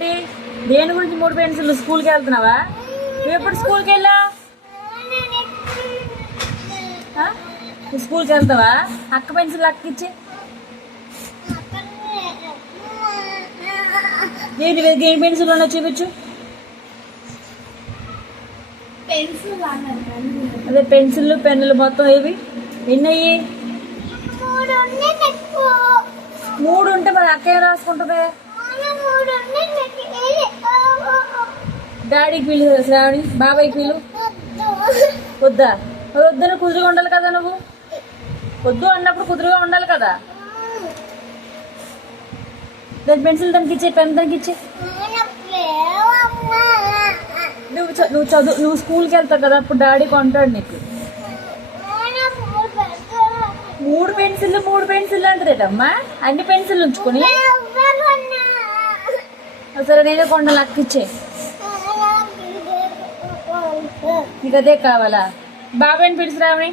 ఏంటి? దేని గురించి 3 పెన్సిల్? స్కూల్కి వెళ్తున్నావా? నువ్వు ఎప్పుడు స్కూల్కి వెళ్ళా? నువ్వు స్కూల్కి వెళ్తావా? అక్క పెన్సిల్ అక్కకిచ్చి. ఏంటి దేని పెన్సిల్ ఉన్నా చూపించు. అదే పెన్సిల్ పెన్నులు మొత్తం ఏవి ఎన్నయ్యి? 3 ఉంటే మరి అక్క ఏం రాసుకుంటుంది? డాడీకి పిలు శ్రావణి, బాబాయ్కి పిలు. వద్దా? వద్దని కుదురుగా ఉండాలి కదా నువ్వు. వద్దు అన్నప్పుడు కుదురుగా ఉండాలి కదా. దాని పెన్సిల్ దానికి ఇచ్చే, పెన్ దానికి ఇచ్చే. నువ్వు స్కూల్కి వెళ్తావు కదా, అప్పుడు డాడీ కొంటాడు నీకు. 3 పెన్సిల్ అంటదేటమ్మా. అన్ని పెన్సిల్ ఉంచుకొని. సరే నేనే కొండలు అక్కిచ్చే. నీకు అదే కావాలా? బాబాయ్ని పిలిచి రావని.